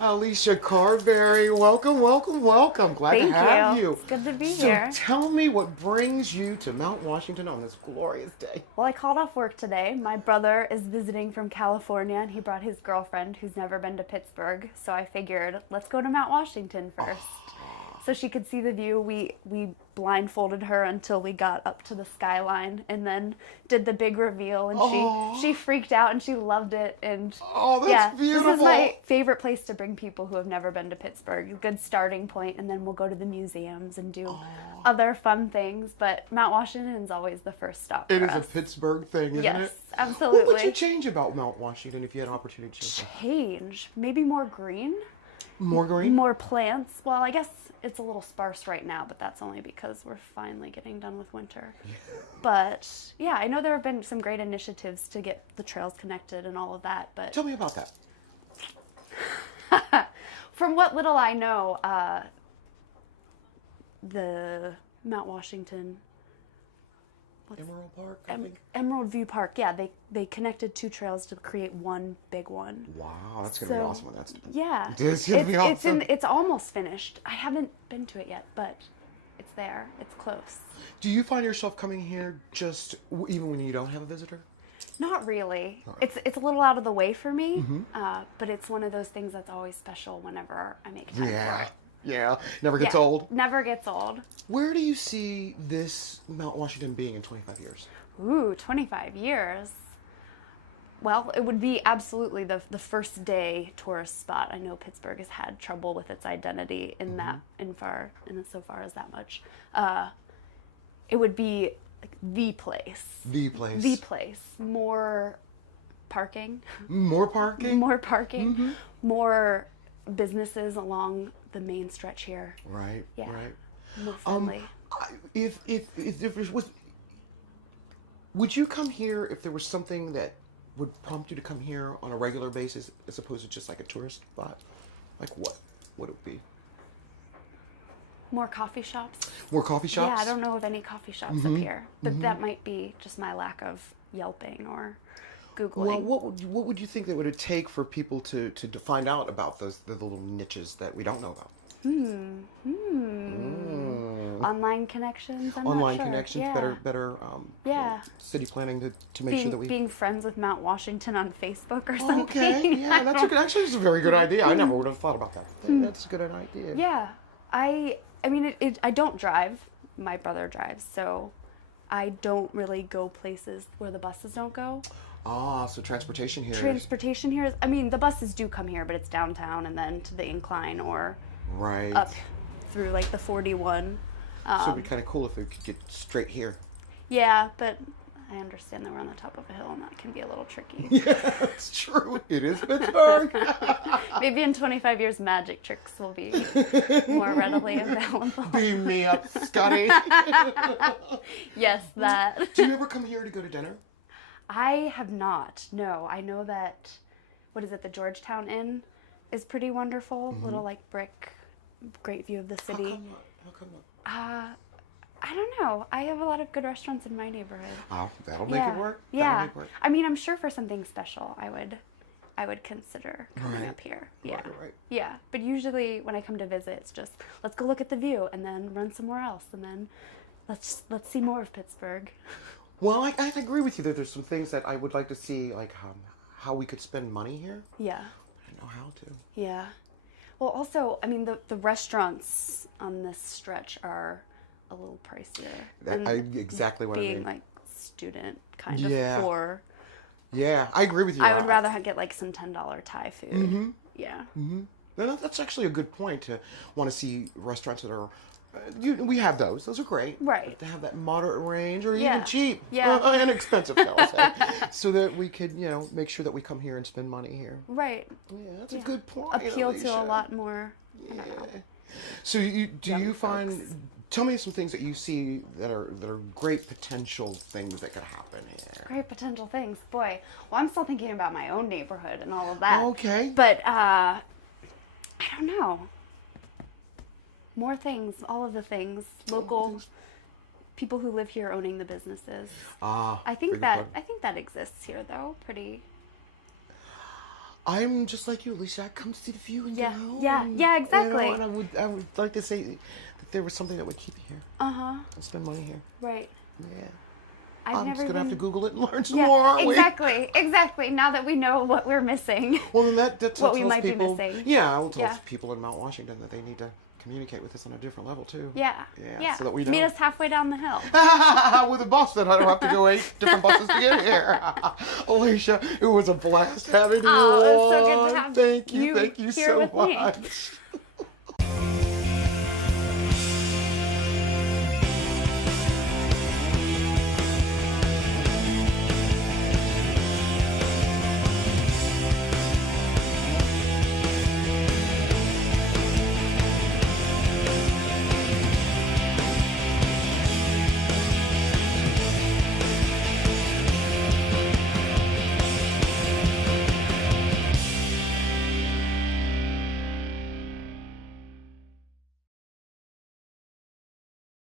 Alicia Carberry, welcome. Glad to have you. It's good to be So here. tell me what brings you to Mount Washington on this glorious day. Well, I called off work today. My brother is visiting from California, and he brought his girlfriend who's never been to Pittsburgh. So I figured, let's go to Mount Washington first. So she could see the view. We blindfolded her until we got up to the skyline, and then did the big reveal, and she freaked out and she loved it. And That's beautiful. This is my favorite place to bring people who have never been to Pittsburgh. A good starting point, and then we'll go to the museums and do other fun things. But Mount Washington is always the first stop. It for is us. a Pittsburgh thing, isn't it? Yes, absolutely. What would you change about Mount Washington if you had an opportunity to change? Change? Maybe more green? More green? More plants. Well, I guess it's a little sparse right now, but that's only because we're finally getting done with winter. Yeah. But yeah, I know there have been some great initiatives to get the trails connected and all of that. But Tell me about that. from what little I know, the Mount Washington Emerald Park, I think. Emerald View Park, yeah, they connected two trails to create one big one. Wow, that's gonna be awesome when that's done. Yeah, It's gonna be awesome. It's almost finished. I haven't been to it yet, but it's there. It's close. Do you find yourself coming here just even when you don't have a visitor? Not really. All right. It's a little out of the way for me, but it's one of those things that's always special whenever I make time for it. Yeah, never gets old. Never gets old. Where do you see this Mount Washington being in 25 years? Ooh, 25 years. Well, it would be absolutely the first day tourist spot. I know Pittsburgh has had trouble with its identity in so far as that much. It would be like the place. The place. The place. More parking. More parking? More parking. More businesses along the main stretch here. Right. Yeah. Right. More friendly. If there was, would you come here if there was something that would prompt you to come here on a regular basis as opposed to just like a tourist spot? Like what would it be? More coffee shops. More coffee shops? Yeah, I don't know of any coffee shops up here, but that might be just my lack of Yelping or Googling. Well, what would you think that would take for people to find out about the little niches that we don't know about? Online connections. I'm Online not sure. connections, Yeah. better. Yeah. City planning to make sure that we being friends with Mount Washington on Facebook or something. Okay, yeah, actually, it's a very good idea. I never would have thought about that. That's a good idea. Yeah, I mean, I don't drive. My brother drives, so I don't really go places where the buses don't go. So transportation here. Transportation here is, I mean, the buses do come here, but it's downtown and then to the incline or right up through like the 41. So it'd be kind of cool if we could get straight here. Yeah, but I understand that we're on the top of a hill and that can be a little tricky. Yeah, it's true. It is Pittsburgh. Maybe in 25 years, magic tricks will be more readily available. Beam me up, Scotty. Yes, that. Do you ever come here to go to dinner? I have not. No, I know that, what is it, the Georgetown Inn is pretty wonderful. Little like brick, great view of the city. How come not? I don't know. I have a lot of good restaurants in my neighborhood. Oh, that'll make it work. Yeah. That'll make it work. I mean, I'm sure for something special, I would consider coming up here. Yeah. Right. Yeah. But usually when I come to visit, it's just, let's go look at the view and then run somewhere else and then let's see more of Pittsburgh. Well, I agree with you that there's some things that I would like to see, like how we could spend money here. Yeah. I don't know how to. Yeah. Well, also, I mean, the restaurants on this stretch are a little pricier. Exactly what I mean. Being like student kind of poor. Yeah, I agree with you. I would rather get like some $10 Thai food. Mm-hmm. Yeah. Mm-hmm. That's actually a good point to want to see restaurants that are. We have those. Those are great. Right. But to have that moderate range or even cheap. Yeah. Inexpensive, shall I say. So that we could, make sure that we come here and spend money here. Right. Yeah, that's a good point. Appeal Alicia. to a lot more. Yeah. So do you find? Tell me some things that you see that are great potential things that could happen here. Great potential things, boy. Well, I'm still thinking about my own neighborhood and all of that. Okay. But I don't know. More things, all of the things. Local people who live here owning the businesses. I think that exists here though, pretty. I'm just like you, Alicia. I come to see the view and Yeah. go. Yeah, exactly. And I would like to say that there was something that would keep you here. And spend money here. Right. Yeah. I'm I'm never just gonna have to been... Google it and learn some more, aren't Exactly. Now that we know what we're missing. we? Well, then that tells What we might be people. missing. Yeah, I will tell Yeah. people in Mount Washington that they need to communicate with us on a different level too. Yeah. So that we know. Meet us halfway down the hill. With a bus that I don't have to go 8 different buses to get here. Alicia, it was a blast having you. Oh, it was so good to have Thank you you so here with me. much.